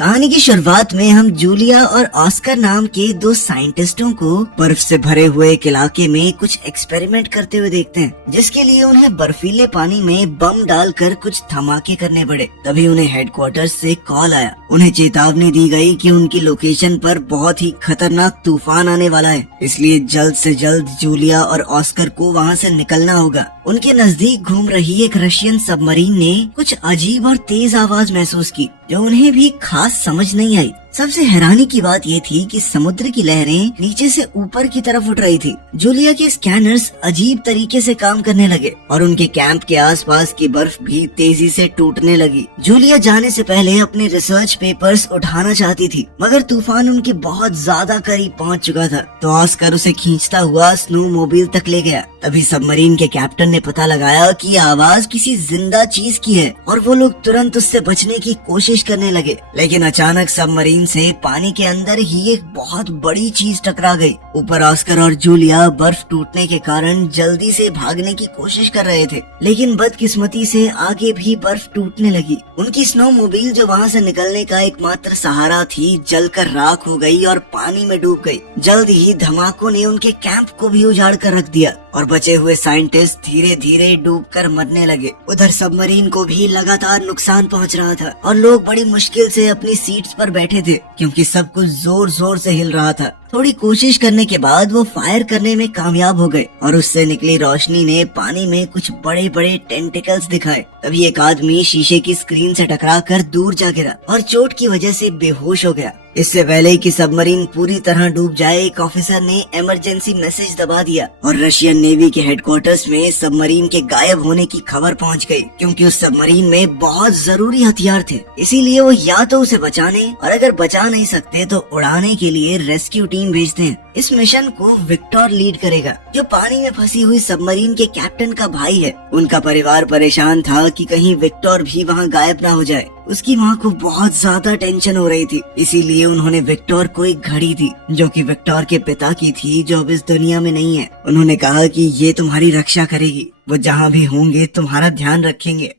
कहानी की शुरुआत में हम जूलिया और ऑस्कर नाम के दो साइंटिस्टों को बर्फ से भरे हुए एक इलाके में कुछ एक्सपेरिमेंट करते हुए देखते हैं, जिसके लिए उन्हें बर्फीले पानी में बम डालकर कुछ धमाके करने पड़े। तभी उन्हें हेडक्वार्टर्स से कॉल आया। उन्हें चेतावनी दी गई कि उनकी लोकेशन पर बहुत ही खतरनाक तूफान आने वाला है, इसलिए जल्द से जल्द जूलिया और ऑस्कर को वहाँ से निकलना होगा। उनके नजदीक घूम रही एक रशियन सबमरीन ने कुछ अजीब और तेज आवाज महसूस की, जो उन्हें भी खास समझ नहीं आई। सबसे हैरानी की बात ये थी कि समुद्र की लहरें नीचे से ऊपर की तरफ उठ रही थी। जूलिया के स्कैनर्स अजीब तरीके से काम करने लगे और उनके कैंप के आसपास की बर्फ भी तेजी से टूटने लगी। जूलिया जाने से पहले अपने रिसर्च पेपर्स उठाना चाहती थी, मगर तूफान उनके बहुत ज्यादा करीब पहुंच चुका था, तो ऑस्कर उसे खींचता हुआ स्नो मोबिल तक ले गया। तभी सबमरीन के कैप्टन ने पता लगाया कि आवाज किसी जिंदा चीज की है और वो लोग तुरंत उससे बचने की कोशिश करने लगे। लेकिन अचानक सबमरीन से पानी के अंदर ही एक बहुत बड़ी चीज टकरा गई। ऊपर ऑस्कर और जूलिया बर्फ टूटने के कारण जल्दी से भागने की कोशिश कर रहे थे, लेकिन बदकिस्मती से आगे भी बर्फ टूटने लगी। उनकी स्नो मोबिल जो वहाँ से निकलने का एकमात्र सहारा थी, जलकर राख हो गई और पानी में डूब गई। जल्द ही धमाकों ने उनके कैंप को भी उजाड़ कर रख दिया और बचे हुए साइंटिस्ट धीरे धीरे डूबकर मरने लगे। उधर सबमरीन को भी लगातार नुकसान पहुंच रहा था और लोग बड़ी मुश्किल से अपनी सीट्स पर बैठे थे, क्योंकि सब कुछ जोर जोर से हिल रहा था। थोड़ी कोशिश करने के बाद वो फायर करने में कामयाब हो गए और उससे निकली रोशनी ने पानी में कुछ बड़े बड़े टेंटिकल्स दिखाए। तभी एक आदमी शीशे की स्क्रीन से टकराकर दूर जा गिरा और चोट की वजह से बेहोश हो गया। इससे पहले कि सबमरीन पूरी तरह डूब जाए, एक ऑफिसर ने इमरजेंसी मैसेज दबा दिया और रशियन नेवी के हेडक्वार्टर्स में सबमरीन के गायब होने की खबर पहुंच गई, क्योंकि उस सबमरीन में बहुत जरूरी हथियार थे। इसीलिए वो या तो उसे बचाने और अगर बचा नहीं सकते तो उड़ाने के लिए रेस्क्यू टीम भेजते हैं। इस मिशन को विक्टर लीड करेगा, जो पानी में फंसी हुई सबमरीन के कैप्टन का भाई है। उनका परिवार परेशान था कि कहीं विक्टर भी वहाँ गायब ना हो जाए। उसकी माँ को बहुत ज्यादा टेंशन हो रही थी, इसीलिए उन्होंने विक्टर को एक घड़ी दी, जो कि विक्टर के पिता की थी, जो अब इस दुनिया में नहीं है। उन्होंने कहा कि ये तुम्हारी रक्षा करेगी, वो जहाँ भी होंगे तुम्हारा ध्यान रखेंगे।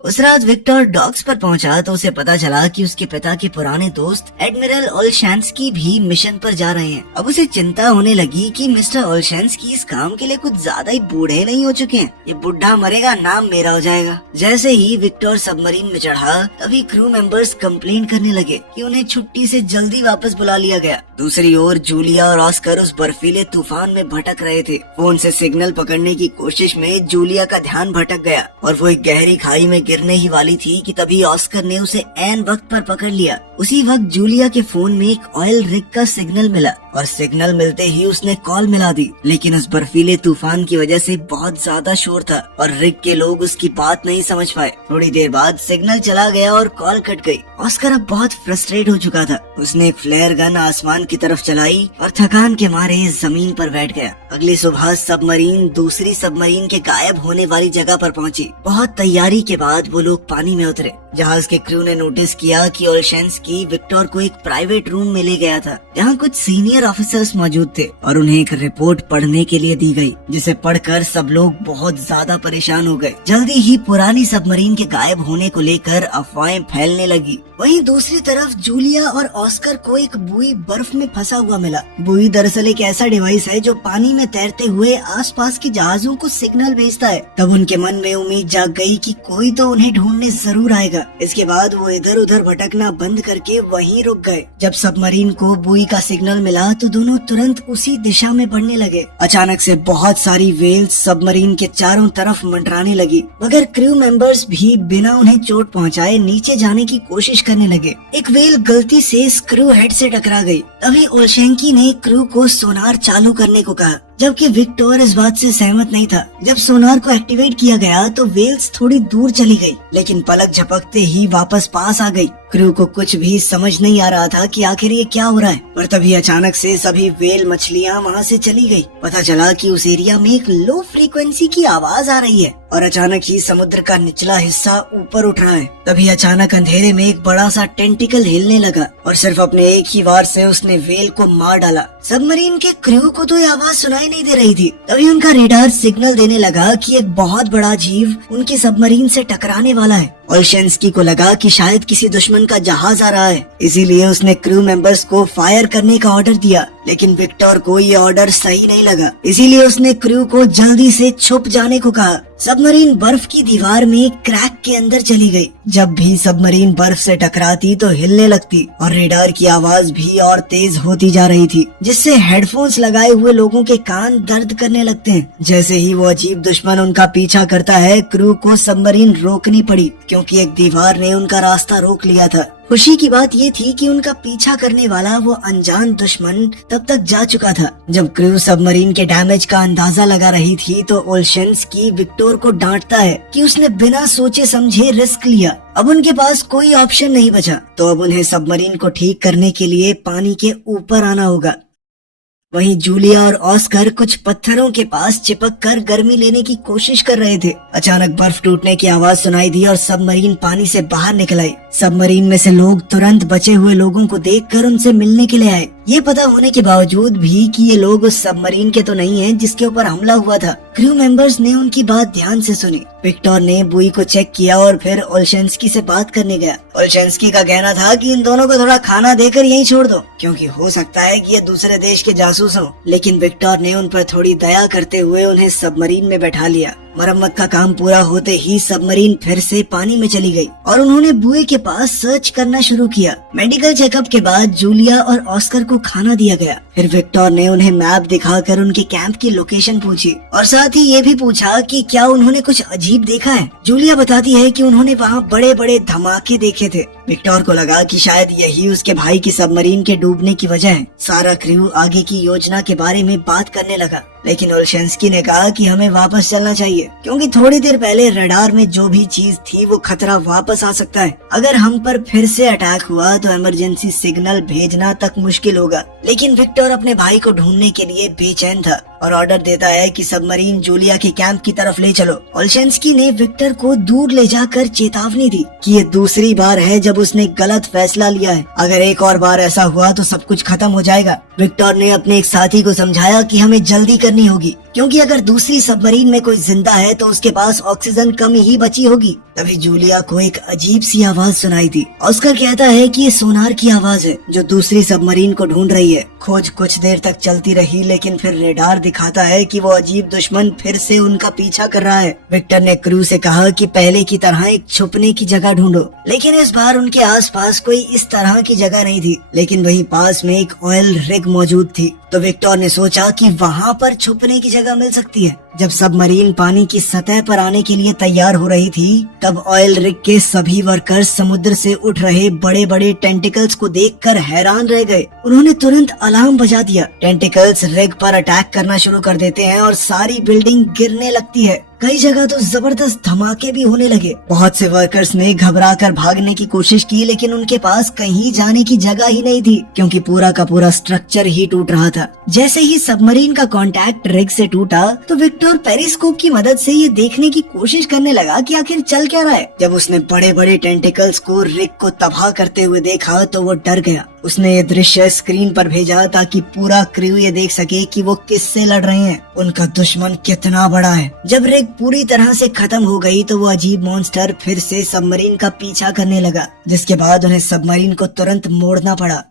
उस रात विक्टर डॉक्स पर पहुंचा तो उसे पता चला कि उसके पिता के पुराने दोस्त एडमिरल ओलशैंस्की भी मिशन पर जा रहे हैं। अब उसे चिंता होने लगी कि मिस्टर ओलशैंस्की इस काम के लिए कुछ ज्यादा ही बूढ़े नहीं हो चुके हैं। ये बुढ़ा मरेगा, नाम मेरा हो जाएगा। जैसे ही विक्टर सबमरीन में चढ़ा, तभी क्रू मेंबर्स कंप्लेन करने लगे कि उन्हें छुट्टी से जल्दी वापस बुला लिया गया। दूसरी ओर जूलिया और ऑस्कर उस बर्फीले तूफान में भटक रहे थे। फोन से सिग्नल पकड़ने की कोशिश में जूलिया का ध्यान भटक गया और वो एक गहरी खाई में गिरने ही वाली थी कि तभी ऑस्कर ने उसे ऐन वक्त पर पकड़ लिया। उसी वक्त जूलिया के फोन में एक ऑयल रिग का सिग्नल मिला और सिग्नल मिलते ही उसने कॉल मिला दी, लेकिन उस बर्फीले तूफान की वजह से बहुत ज्यादा शोर था और रिग के लोग उसकी बात नहीं समझ पाए। थोड़ी देर बाद सिग्नल चला गया और कॉल कट गई। ऑस्कर अब बहुत फ्रस्ट्रेट हो चुका था। उसने एक फ्लेयर गन आसमान की तरफ चलाई और थकान के मारे जमीन पर बैठ गया। अगली सुबह सबमरीन दूसरी सबमरीन के गायब होने वाली जगह पर पहुंची। बहुत तैयारी के बाद वो लोग पानी में उतरे। जहाज के क्रू ने नोटिस किया कि ओलशैंस्की विक्टर को एक प्राइवेट रूम में ले गया था, जहाँ कुछ सीनियर ऑफिसर्स मौजूद थे और उन्हें एक रिपोर्ट पढ़ने के लिए दी गई, जिसे पढ़कर सब लोग बहुत ज्यादा परेशान हो गए। जल्दी ही पुरानी सबमरीन के गायब होने को लेकर अफवाहें फैलने लगी। वहीं दूसरी तरफ जूलिया और ऑस्कर को एक बुई बर्फ में फंसा हुआ मिला। बुई दरअसल एक ऐसा डिवाइस है जो पानी में तैरते हुए आसपास के जहाजों को सिग्नल भेजता है। तब उनके मन में उम्मीद जाग गई कि कोई तो उन्हें ढूंढने जरूर आएगा। इसके बाद वो इधर उधर भटकना बंद करके वहीं रुक गए। जब सबमरीन को बुई का सिग्नल मिला तो दोनों तुरंत उसी दिशा में बढ़ने लगे। अचानक से बहुत सारी वेल्स सबमरीन के चारों तरफ मंडराने लगी, मगर क्रू मेंबर्स भी बिना उन्हें चोट पहुंचाए नीचे जाने की कोशिश करने लगे। एक वेल गलती से स्क्रू हेड से टकरा गई। तभी ओलशैंस्की ने क्रू को सोनार चालू करने को कहा, जबकि विक्टर इस बात से सहमत नहीं था। जब सोनार को एक्टिवेट किया गया तो वेल्स थोड़ी दूर चली गई, लेकिन पलक झपकते ही वापस पास आ गई। क्रू को कुछ भी समझ नहीं आ रहा था कि आखिर ये क्या हो रहा है, पर तभी अचानक से सभी वेल मछलियाँ वहाँ से चली गई। पता चला कि उस एरिया में एक लो फ्रीक्वेंसी की आवाज आ रही है और अचानक ही समुद्र का निचला हिस्सा ऊपर उठ रहा है। तभी अचानक अंधेरे में एक बड़ा सा टेंटिकल हिलने लगा और सिर्फ अपने एक ही वार से उसने वेल को मार डाला। सबमरीन के क्रू को तो ये आवाज सुनाई नहीं दे रही थी। तभी उनका रेडार सिग्नल देने लगा कि एक बहुत बड़ा जीव उनकी सबमरीन से टकराने वाला है ओल्शेंस्की को लगा कि शायद किसी दुश्मन का जहाज आ रहा है, इसीलिए उसने क्रू मेंबर्स को फायर करने का ऑर्डर दिया। लेकिन विक्टर को ये ऑर्डर सही नहीं लगा, इसीलिए उसने क्रू को जल्दी से छुप जाने को कहा। सबमरीन बर्फ की दीवार में क्रैक के अंदर चली गई। जब भी सबमरीन बर्फ से टकराती तो हिलने लगती और रेडार की आवाज भी और तेज होती जा रही थी, जिससे हेडफोन्स लगाए हुए लोगों के कान दर्द करने लगते हैं। जैसे ही वो अजीब दुश्मन उनका पीछा करता है, क्रू को सबमरीन रोकनी पड़ी क्योंकि एक दीवार ने उनका रास्ता रोक लिया था। खुशी की बात ये थी कि उनका पीछा करने वाला वो अनजान दुश्मन तब तक जा चुका था। जब क्रू सबमरीन के डैमेज का अंदाजा लगा रही थी तो ओल्शेंस्की विक्टर को डांटता है कि उसने बिना सोचे समझे रिस्क लिया। अब उनके पास कोई ऑप्शन नहीं बचा, तो अब उन्हें सबमरीन को ठीक करने के लिए पानी के ऊपर आना होगा। वहीं जूलिया और ऑस्कर कुछ पत्थरों के पास चिपक कर गर्मी लेने की कोशिश कर रहे थे। अचानक बर्फ टूटने की आवाज सुनाई दी और सबमरीन पानी से बाहर निकल आई। सबमरीन में से लोग तुरंत बचे हुए लोगों को देखकर उनसे मिलने के लिए आए, ये पता होने के बावजूद भी कि ये लोग उस सबमरीन के तो नहीं हैं जिसके ऊपर हमला हुआ था। क्रू मेंबर्स ने उनकी बात ध्यान से सुनी। विक्टर ने बुई को चेक किया और फिर ओल्शेंस्की से बात करने गया। ओल्शेंस्की का कहना था कि इन दोनों को थोड़ा खाना देकर यहीं छोड़ दो, क्योंकि हो सकता है कि ये दूसरे देश के जासूस हो। लेकिन विक्टर ने उन पर थोड़ी दया करते हुए उन्हें सबमरीन में बैठा लिया। मरम्मत का काम पूरा होते ही सबमरीन फिर से पानी में चली गई और उन्होंने बुए के पास सर्च करना शुरू किया। मेडिकल चेकअप के बाद जूलिया और ऑस्कर को खाना दिया गया। फिर विक्टर ने उन्हें मैप दिखाकर उनके कैंप की लोकेशन पूछी और साथ ही ये भी पूछा कि क्या उन्होंने कुछ अजीब देखा है। जूलिया बताती है कि उन्होंने वहाँ बड़े बड़े धमाके देखे थे। विक्टर को लगा कि शायद यही उसके भाई की सबमरीन के डूबने की वजह है। सारा क्रू आगे की योजना के बारे में बात करने लगा, लेकिन ओल्शेंस्की ने कहा कि हमें वापस चलना चाहिए क्योंकि थोड़ी देर पहले रडार में जो भी चीज थी वो खतरा वापस आ सकता है। अगर हम पर फिर से अटैक हुआ तो इमरजेंसी सिग्नल भेजना तक मुश्किल होगा। लेकिन विक्टर अपने भाई को ढूंढने के लिए बेचैन था और ऑर्डर देता है कि सबमरीन जूलिया के कैंप की तरफ ले चलो। ओल्शेंस्की ने विक्टर को दूर ले जाकर चेतावनी दी कि ये दूसरी बार है जब उसने गलत फैसला लिया है। अगर एक और बार ऐसा हुआ तो सब कुछ खत्म हो जाएगा। विक्टर ने अपने एक साथी को समझाया कि हमें जल्दी करनी होगी क्योंकि अगर दूसरी सबमरीन में कोई जिंदा है तो उसके पास ऑक्सीजन कम ही बची होगी। तभी जूलिया को एक अजीब सी आवाज सुनाई दी। ऑस्कर कहता है कि ये सोनार की आवाज है जो दूसरी सबमरीन को ढूंढ रही है। खोज कुछ देर तक चलती रही, लेकिन फिर रेडार दिखाता है कि वो अजीब दुश्मन फिर से उनका पीछा कर रहा है। विक्टर ने क्रू से कहा कि पहले की तरह एक छुपने की जगह ढूंढो, लेकिन इस बार उनके आसपास कोई इस तरह की जगह नहीं थी। लेकिन वही पास में एक ऑयल रिग मौजूद थी, तो विक्टर ने सोचा कि वहाँ पर छुपने की जगह मिल सकती है। जब सबमरीन पानी की सतह पर आने के लिए तैयार हो रही थी, तब ऑयल रिग के सभी वर्कर्स समुद्र से उठ रहे बड़े बड़े टेंटिकल्स को देखकर हैरान रह गए। उन्होंने तुरंत अलार्म बजा दिया। टेंटिकल्स रिग पर अटैक करना शुरू कर देते हैं और सारी बिल्डिंग गिरने लगती है। कई जगह तो जबरदस्त धमाके भी होने लगे। बहुत से वर्कर्स ने घबराकर भागने की कोशिश की, लेकिन उनके पास कहीं जाने की जगह ही नहीं थी क्योंकि पूरा का पूरा स्ट्रक्चर ही टूट रहा था। जैसे ही सबमरीन का कांटेक्ट रिग से टूटा तो विक्टर पेरिस्कोप की मदद से ये देखने की कोशिश करने लगा कि आखिर चल क्या रहा है। जब उसने बड़े बड़े टेंटिकल्स को रिग को तबाह करते हुए देखा तो वो डर गया। उसने ये दृश्य स्क्रीन पर भेजा ताकि पूरा क्रू ये देख सके कि वो किससे लड़ रहे हैं, उनका दुश्मन कितना बड़ा है। जब रिग पूरी तरह से खत्म हो गई तो वो अजीब मॉन्स्टर फिर से सबमरीन का पीछा करने लगा, जिसके बाद उन्हें सबमरीन को तुरंत मोड़ना पड़ा।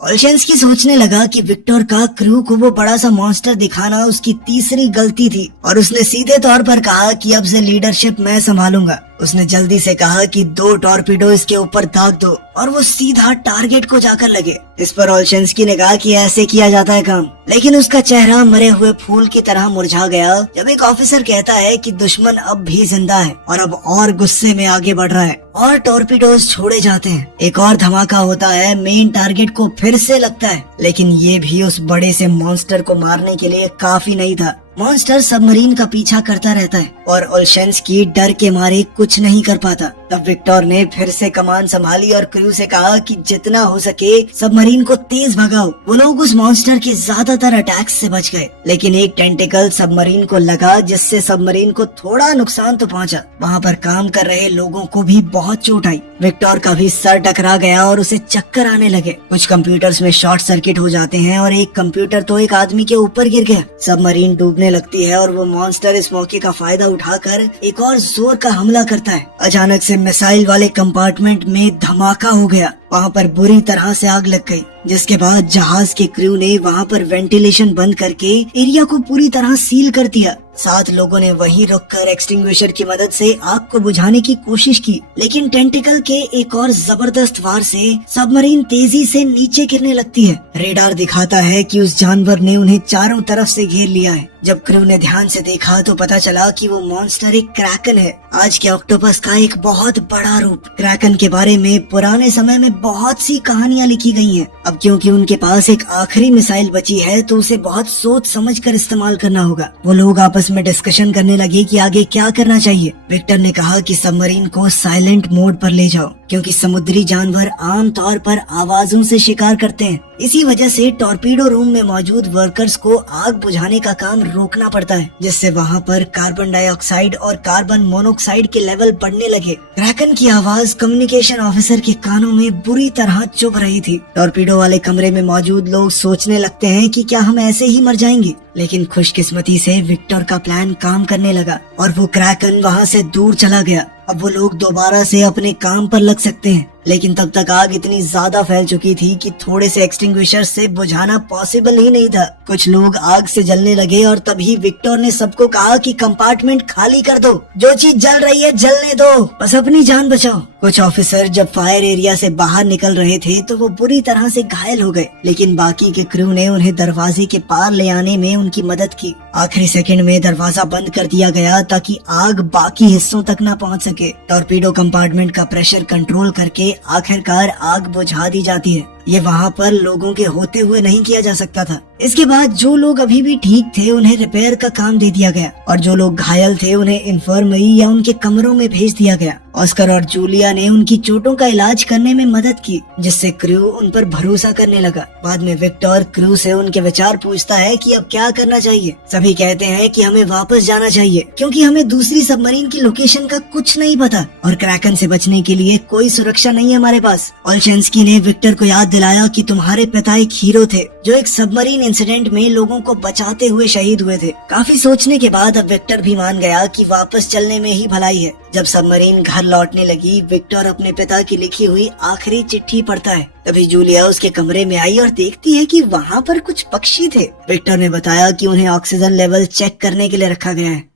ओल्शेंस्की सोचने लगा कि विक्टर का क्रू को वो बड़ा सा मॉन्स्टर दिखाना उसकी तीसरी गलती थी और उसने सीधे तौर पर कहा कि अब से लीडरशिप मैं संभालूंगा। उसने जल्दी से कहा कि 2 टॉर्पीडो इसके ऊपर दाग दो और वो सीधा टारगेट को जाकर लगे। इस पर ओल्शेंस्की ने कहा कि ऐसे किया जाता है काम, लेकिन उसका चेहरा मरे हुए फूल की तरह मुरझा गया जब एक ऑफिसर कहता है कि दुश्मन अब भी जिंदा है और अब और गुस्से में आगे बढ़ रहा है और टॉर्पीडोज छोड़े जाते हैं। एक और धमाका होता है, मेन टारगेट को फिर से लगता है, लेकिन ये भी उस बड़े से मॉन्स्टर को मारने के लिए काफी नहीं था। मॉन्स्टर सबमरीन का पीछा करता रहता है और ओल्शेंस्की डर के मारे कुछ नहीं कर पाता। तब विक्टर ने फिर से कमान संभाली और क्रू से कहा कि जितना हो सके सबमरीन को तेज भगाओ। वो लोग उस मॉन्स्टर के ज्यादातर अटैक्स से बच गए, लेकिन एक टेंटिकल सबमरीन को लगा जिससे सबमरीन को थोड़ा नुकसान तो पहुंचा। वहाँ पर काम कर रहे लोगों को भी बहुत चोट आई। विक्टर का भी सर टकरा गया और उसे चक्कर आने लगे। कुछ कंप्यूटर्स में शॉर्ट सर्किट हो जाते हैं और एक कंप्यूटर तो एक आदमी के ऊपर गिर गया। सबमरीन डूबने करने लगती है और वो मॉन्स्टर इस मौके का फायदा उठाकर एक और जोर का हमला करता है। अचानक से मिसाइल वाले कंपार्टमेंट में धमाका हो गया। वहाँ पर बुरी तरह से आग लग गई, जिसके बाद जहाज के क्रू ने वहाँ पर वेंटिलेशन बंद करके एरिया को पूरी तरह सील कर दिया। 7 लोगों ने वहीं रुककर एक्सटिंग्विशर की मदद से आग को बुझाने की कोशिश की, लेकिन टेंटिकल के एक और जबरदस्त वार से सबमरीन तेजी से नीचे गिरने लगती है। रेडार दिखाता है कि उस जानवर ने उन्हें चारों तरफ से घेर लिया है। जब क्रू ने ध्यान से देखा तो पता चला कि वो मॉन्स्टर एक क्रैकन है, आज के ऑक्टोपस का एक बहुत बड़ा रूप। क्रैकन के बारे में पुराने समय में बहुत सी कहानियां लिखी गई हैं। अब क्योंकि उनके पास एक आखिरी मिसाइल बची है तो उसे बहुत सोच समझ कर इस्तेमाल करना होगा। वो लोग आपस में डिस्कशन करने लगे कि आगे क्या करना चाहिए। विक्टर ने कहा कि सबमरीन को साइलेंट मोड पर ले जाओ, क्योंकि समुद्री जानवर आम तौर पर आवाजों से शिकार करते हैं। इसी वजह से टॉर्पीडो रूम में मौजूद वर्कर्स को आग बुझाने का काम रोकना पड़ता है, जिससे वहाँ पर कार्बन डाइऑक्साइड और कार्बन मोनोऑक्साइड के लेवल बढ़ने लगे। क्रैकन की आवाज कम्युनिकेशन ऑफिसर के कानों में बुरी तरह चुभ रही थी। टॉर्पीडो वाले कमरे में मौजूद लोग सोचने लगते हैं कि क्या हम ऐसे ही मर जाएंगे, लेकिन खुशकिस्मती से विक्टर का प्लान काम करने लगा और वो क्रैकन वहाँ से दूर चला गया। अब वो लोग दोबारा से अपने काम पर लग सकते हैं, लेकिन तब तक आग इतनी ज्यादा फैल चुकी थी कि थोड़े से एक्सटिंग्विशर से बुझाना पॉसिबल ही नहीं था। कुछ लोग आग से जलने लगे और तभी विक्टर ने सबको कहा कि कंपार्टमेंट खाली कर दो, जो चीज जल रही है जलने दो, बस अपनी जान बचाओ। कुछ ऑफिसर जब फायर एरिया से बाहर निकल रहे थे तो वो बुरी तरह से घायल हो गए, लेकिन बाकी के क्रू ने उन्हें दरवाजे के पार ले आने में उनकी मदद की। आखिरी सेकंड में दरवाजा बंद कर दिया गया ताकि आग बाकी हिस्सों तक न पहुंच सके। टॉर्पीडो कंपार्टमेंट का प्रेशर कंट्रोल करके आखिरकार आग बुझा दी जाती है। ये वहाँ पर लोगों के होते हुए नहीं किया जा सकता था। इसके बाद जो लोग अभी भी ठीक थे उन्हें रिपेयर का काम दे दिया गया और जो लोग घायल थे उन्हें इन्फर्मरी या उनके कमरों में भेज दिया गया। ऑस्कर और जूलिया ने उनकी चोटों का इलाज करने में मदद की, जिससे क्रू उन पर भरोसा करने लगा। बाद में विक्टर क्रू से उनके विचार पूछता है कि अब क्या करना चाहिए। सभी कहते हैं कि हमें वापस जाना चाहिए, क्योंकि हमें दूसरी सबमरीन की लोकेशन का कुछ नहीं पता और क्रैकन से बचने के लिए कोई सुरक्षा नहीं है हमारे पास। ओल्शेंस्की ने विक्टर को याद दिलाया कि तुम्हारे पिता एक हीरो थे जो एक सबमरीन इंसिडेंट में लोगों को बचाते हुए शहीद हुए थे। काफी सोचने के बाद अब विक्टर भी मान गया कि वापस चलने में ही भलाई है। जब सबमरीन घर लौटने लगी, विक्टर अपने पिता की लिखी हुई आखिरी चिट्ठी पढ़ता है। तभी जूलिया उसके कमरे में आई और देखती है कि वहाँ पर कुछ पक्षी थे। विक्टर ने बताया कि उन्हें ऑक्सीजन लेवल चेक करने के लिए रखा गया है।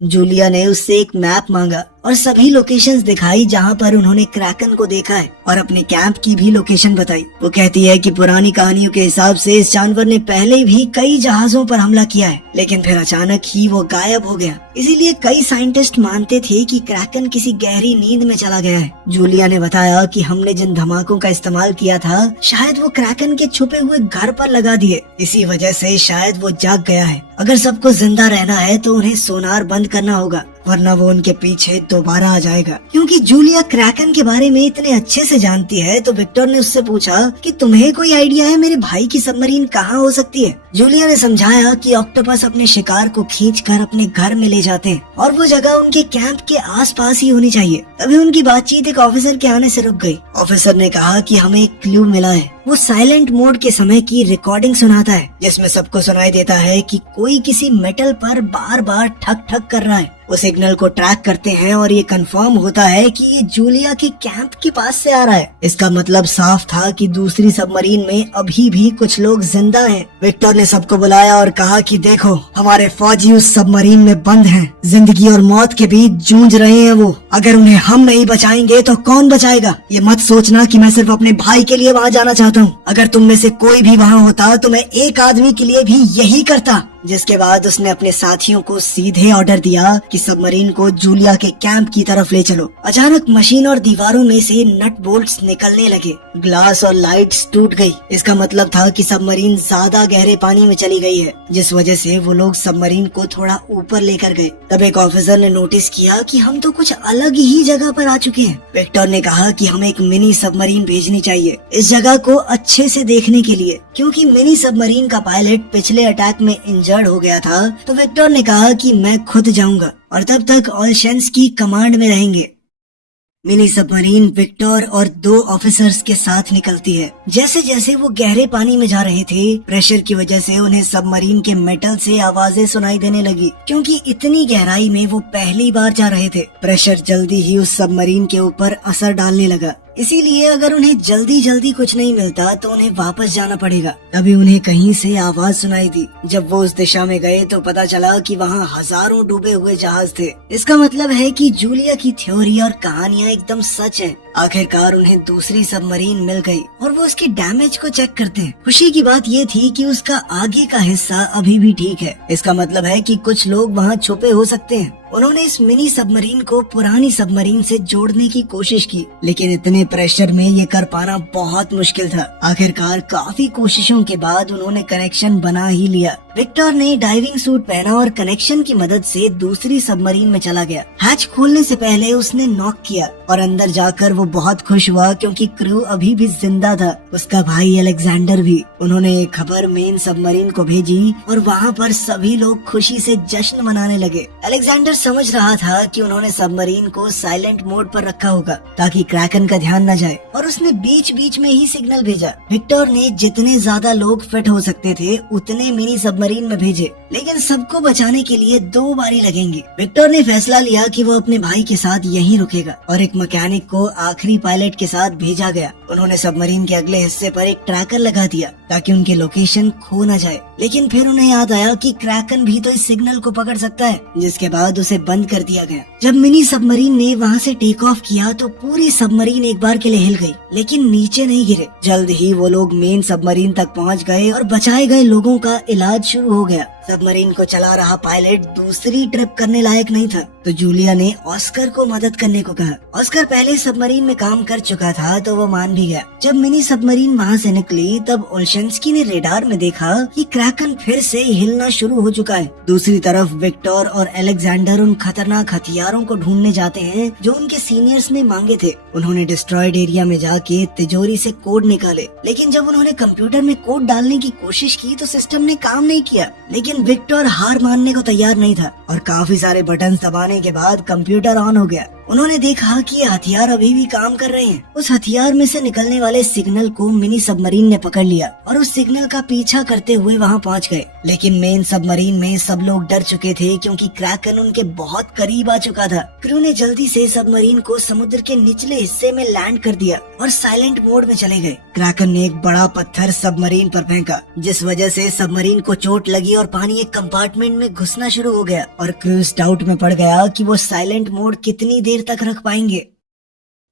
जूलिया ने उससे एक मैप मांगा और सभी लोकेशंस दिखाई जहां पर उन्होंने क्रैकन को देखा है और अपने कैंप की भी लोकेशन बताई। वो कहती है कि पुरानी कहानियों के हिसाब से इस जानवर ने पहले भी कई जहाजों पर हमला किया है, लेकिन फिर अचानक ही वो गायब हो गया। इसीलिए कई साइंटिस्ट मानते थे कि क्रैकन किसी गहरी नींद में चला गया है। जूलिया ने बताया कि हमने जिन धमाकों का इस्तेमाल किया था शायद वो क्रैकन के छुपे हुए घर पर लगा दिए, इसी वजह से शायद वो जाग गया है। अगर सबको जिंदा रहना है तो उन्हें सोनार बंद करना होगा, वरना वो उनके पीछे दोबारा आ जाएगा। क्योंकि जूलिया क्रैकन के बारे में इतने अच्छे से जानती है तो विक्टर ने उससे पूछा कि तुम्हें कोई आइडिया है मेरे भाई की सबमरीन कहाँ हो सकती है। जूलिया ने समझाया कि ऑक्टोपस अपने शिकार को खींचकर अपने घर में ले जाते हैं और वो जगह उनके कैंप के आसपास ही होनी चाहिए। तभी उनकी बातचीत एक ऑफिसर के आने से रुक गई। ऑफिसर ने कहा कि हमें एक क्लू मिला है। वो साइलेंट मोड के समय की रिकॉर्डिंग सुनाता है, जिसमें सबको सुनाई देता है कि कोई किसी मेटल पर बार बार ठक ठक कर रहा है। वो सिग्नल को ट्रैक करते हैं और ये कंफर्म होता है कि ये जूलिया के कैंप के पास से आ रहा है। इसका मतलब साफ था कि दूसरी सबमरीन में अभी भी कुछ लोग जिंदा हैं। विक्टर ने सबको बुलाया और कहा कि देखो, हमारे फौजी उस सबमरीन में बंद हैं, जिंदगी और मौत के बीच जूझ रहे हैं वो। अगर उन्हें हम नहीं बचाएंगे तो कौन बचाएगा? ये मत सोचना कि मैं सिर्फ अपने भाई के लिए वहाँ जाना चाहता हूँ। अगर तुम में से कोई भी वहाँ होता तो मैं एक आदमी के लिए भी यही करता। जिसके बाद उसने अपने साथियों को सीधे ऑर्डर दिया कि सबमरीन को जूलिया के कैंप की तरफ ले चलो। अचानक मशीन और दीवारों में से नट बोल्ट्स निकलने लगे, ग्लास और लाइट्स टूट गई। इसका मतलब था कि सबमरीन ज्यादा गहरे पानी में चली गई है, जिस वजह से वो लोग सबमरीन को थोड़ा ऊपर लेकर गए। तब एक ऑफिसर ने नोटिस किया कि हम तो कुछ अलग ही जगह पर आ चुके हैं। विक्टर ने कहा कि हमें एक मिनी सबमरीन भेजनी चाहिए इस जगह को अच्छे से देखने के लिए, क्योंकि मिनी सबमरीन का पायलट पिछले अटैक में इंजर्ड हो गया था। तो विक्टर ने कहा कि मैं खुद जाऊंगा और तब तक ओल्शेंस्की कमांड में रहेंगे। मिनी सबमरीन विक्टर और 2 ऑफिसर्स के साथ निकलती है। जैसे जैसे वो गहरे पानी में जा रहे थे, प्रेशर की वजह से उन्हें सबमरीन के मेटल से आवाजें सुनाई देने लगी, क्योंकि इतनी गहराई में वो पहली बार जा रहे थे। प्रेशर जल्दी ही उस सबमरीन के ऊपर असर डालने लगा, इसीलिए अगर उन्हें जल्दी जल्दी कुछ नहीं मिलता तो उन्हें वापस जाना पड़ेगा। तभी उन्हें कहीं से आवाज सुनाई दी। जब वो उस दिशा में गए तो पता चला कि वहाँ हजारों डूबे हुए जहाज थे। इसका मतलब है कि जूलिया की थ्योरी और कहानियाँ एकदम सच हैं। आखिरकार उन्हें दूसरी सबमरीन मिल गई और वो उसके डैमेज को चेक करते हैं। खुशी की बात ये थी कि उसका आगे का हिस्सा अभी भी ठीक है। इसका मतलब है कि कुछ लोग वहाँ छुपे हो सकते हैं। उन्होंने इस मिनी सबमरीन को पुरानी सबमरीन से जोड़ने की कोशिश की, लेकिन इतने प्रेशर में ये कर पाना बहुत मुश्किल था। आखिरकार काफी कोशिशों के बाद उन्होंने कनेक्शन बना ही लिया। विक्टर ने डाइविंग सूट पहना और कनेक्शन की मदद से दूसरी सबमरीन में चला गया। हैच खोलने से पहले उसने नॉक किया और अंदर जाकर वो बहुत खुश हुआ, क्योंकि क्रू अभी भी जिंदा था, उसका भाई अलेक्जेंडर भी। उन्होंने एक खबर मेन सबमरीन को भेजी और वहाँ पर सभी लोग खुशी से जश्न मनाने लगे। अलेक्जेंडर समझ रहा था कि उन्होंने सबमरीन को साइलेंट मोड पर रखा होगा ताकि क्रैकन का ध्यान न जाए, और उसने बीच बीच में ही सिग्नल भेजा। विक्टर ने जितने ज्यादा लोग फिट हो सकते थे उतने मिनी सबमरीन में भेजे, लेकिन सबको बचाने के लिए 2 बारी लगेंगी। विक्टर ने फैसला लिया कि वो अपने भाई के साथ यहीं रुकेगा और एक मैकेनिक को आखिरी पायलट के साथ भेजा गया। उन्होंने सबमरीन के अगले हिस्से पर एक ट्रैकर लगा दिया ताकि उनकी लोकेशन खो न जाए, लेकिन फिर उन्हें याद आया कि क्रैकन भी तो इस सिग्नल को पकड़ सकता है, जिसके बाद उसे बंद कर दिया गया। जब मिनी सबमरीन ने वहाँ से टेक ऑफ किया तो पूरी सबमरीन एक बार के लिए हिल गई, लेकिन नीचे नहीं गिरे। जल्द ही वो लोग मेन सबमरीन तक पहुँच गए और बचाए गए लोगों का इलाज शुरू हो गया। सबमरीन को चला रहा पायलट दूसरी ट्रिप करने लायक नहीं था, तो जूलिया ने ऑस्कर को मदद करने को कहा। ऑस्कर पहले सबमरीन में काम कर चुका था तो वो मान भी गया। जब मिनी सबमरीन वहाँ से निकली तब ओल्शेंस्की ने रेडार में देखा कि क्रैकन फिर से हिलना शुरू हो चुका है। दूसरी तरफ विक्टर और अलेक्जेंडर उन खतरनाक हथियारों को ढूंढने जाते हैं जो उनके सीनियर्स ने मांगे थे। उन्होंने डिस्ट्रॉयड एरिया में जाके तिजोरी से कोड निकाले, लेकिन जब उन्होंने कंप्यूटर में कोड डालने की कोशिश की तो सिस्टम ने काम नहीं किया। लेकिन विक्टर हार मानने को तैयार नहीं था और काफी सारे बटन दबाने के बाद कंप्यूटर ऑन हो गया। उन्होंने देखा कि ये हथियार अभी भी काम कर रहे हैं। उस हथियार में से निकलने वाले सिग्नल को मिनी सबमरीन ने पकड़ लिया और उस सिग्नल का पीछा करते हुए वहाँ पहुँच गए। लेकिन मेन सबमरीन में सब लोग डर चुके थे, क्योंकि क्रैकन उनके बहुत करीब आ चुका था। क्रू ने जल्दी से सबमरीन को समुद्र के निचले हिस्से में लैंड कर दिया और साइलेंट मोड में चले गए। क्रैकन ने एक बड़ा पत्थर सबमरीन पर फेंका, जिस वजह से सबमरीन को चोट लगी और पानी एक कंपार्टमेंट में घुसना शुरू हो गया और क्रूज डाउट में पड़ गया कि वो साइलेंट मोड कितनी देर तक रख पाएंगे।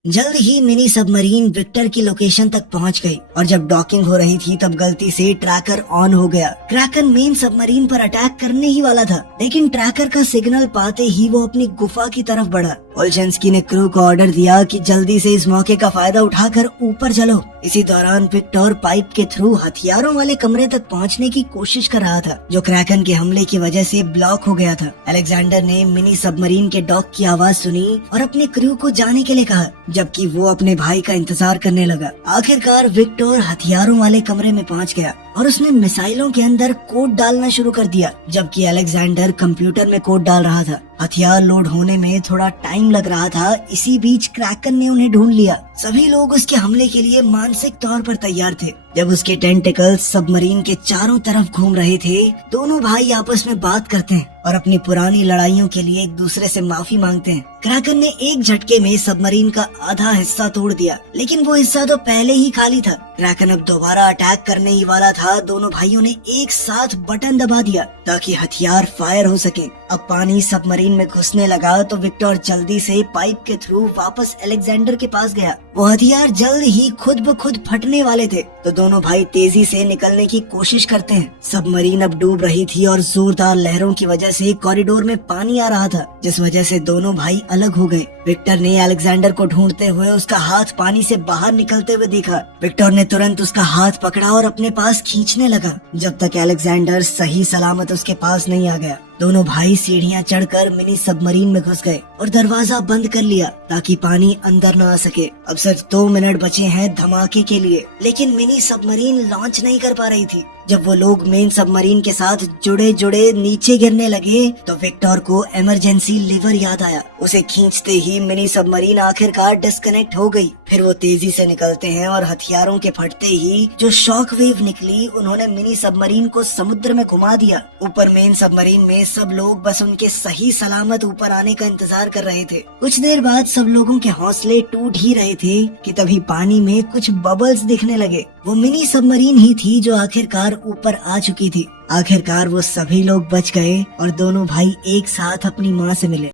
जल्द ही मिनी सबमरीन विक्टर की लोकेशन तक पहुंच गई और जब डॉकिंग हो रही थी तब गलती से ट्रैकर ऑन हो गया। क्रैकन मेन सबमरीन पर अटैक करने ही वाला था, लेकिन ट्रैकर का सिग्नल पाते ही वो अपनी गुफा की तरफ बढ़ा। ओल्शेंस्की ने क्रू को ऑर्डर दिया कि जल्दी से इस मौके का फायदा उठाकर ऊपर चलो। इसी दौरान विक्टर पाइप के थ्रू हथियारों वाले कमरे तक पहुंचने की कोशिश कर रहा था, जो क्रैकन के हमले की वजह से ब्लॉक हो गया था। अलेक्जेंडर ने मिनी सबमरीन के डॉक की आवाज सुनी और अपने क्रू को जाने के लिए कहा, जबकि वो अपने भाई का इंतजार करने लगा। आखिरकार विक्टर हथियारों वाले कमरे में पहुंच गया और उसने मिसाइलों के अंदर कोड डालना शुरू कर दिया, जबकि अलेक्जेंडर कंप्यूटर में कोड डाल रहा था। हथियार लोड होने में थोड़ा टाइम लग रहा था। इसी बीच क्रैकन ने उन्हें ढूंढ लिया। सभी लोग उसके हमले के लिए मानसिक तौर पर तैयार थे। जब उसके टेंटिकल्स सबमरीन के चारों तरफ घूम रहे थे, दोनों भाई आपस में बात करते हैं और अपनी पुरानी लड़ाइयों के लिए एक दूसरे से माफी मांगते हैं। क्रैकन ने एक झटके में सबमरीन का आधा हिस्सा तोड़ दिया, लेकिन वो हिस्सा तो पहले ही खाली था। क्रैकन अब दोबारा अटैक करने ही वाला था। दोनों भाइयों ने एक साथ बटन दबा दिया ताकि हथियार फायर हो सके। अब पानी सबमरीन में घुसने लगा तो विक्टर जल्दी से पाइप के थ्रू वापस अलेक्जेंडर के पास गया। वो हथियार जल्द ही खुद ब खुद फटने वाले थे, तो दोनों भाई तेजी से निकलने की कोशिश करते हैं। सबमरीन अब डूब रही थी और जोरदार लहरों की वजह से कॉरिडोर में पानी आ रहा था, जिस वजह से दोनों भाई अलग हो गए। विक्टर ने अलेक्जेंडर को ढूंढते हुए उसका हाथ पानी से बाहर निकलते हुए देखा। विक्टर ने तुरंत उसका हाथ पकड़ा और अपने पास खींचने लगा, जब तक अलेक्जेंडर सही सलामत उसके पास नहीं आ गया। दोनों भाई सीढ़ियां चढ़कर मिनी सबमरीन में घुस गए और दरवाजा बंद कर लिया ताकि पानी अंदर न आ सके। अब सिर्फ 2 मिनट बचे हैं धमाके के लिए, लेकिन मिनी सबमरीन लॉन्च नहीं कर पा रही थी। जब वो लोग मेन सबमरीन के साथ जुड़े जुड़े नीचे गिरने लगे तो विक्टर को इमरजेंसी लीवर याद आया। उसे खींचते ही मिनी सबमरीन आखिरकार डिस्कनेक्ट हो गई। फिर वो तेजी से निकलते हैं और हथियारों के फटते ही जो शॉक वेव निकली उन्होंने मिनी सबमरीन को समुद्र में घुमा दिया। ऊपर मेन सबमरीन में सब लोग बस उनके सही सलामत ऊपर आने का इंतजार कर रहे थे। कुछ देर बाद सब लोगों के हौसले टूट ही रहे थे कि तभी पानी में कुछ बबल्स दिखने लगे। वो मिनी सबमरीन ही थी जो आखिरकार ऊपर आ चुकी थी। आखिरकार वो सभी लोग बच गए और दोनों भाई एक साथ अपनी माँ से मिले।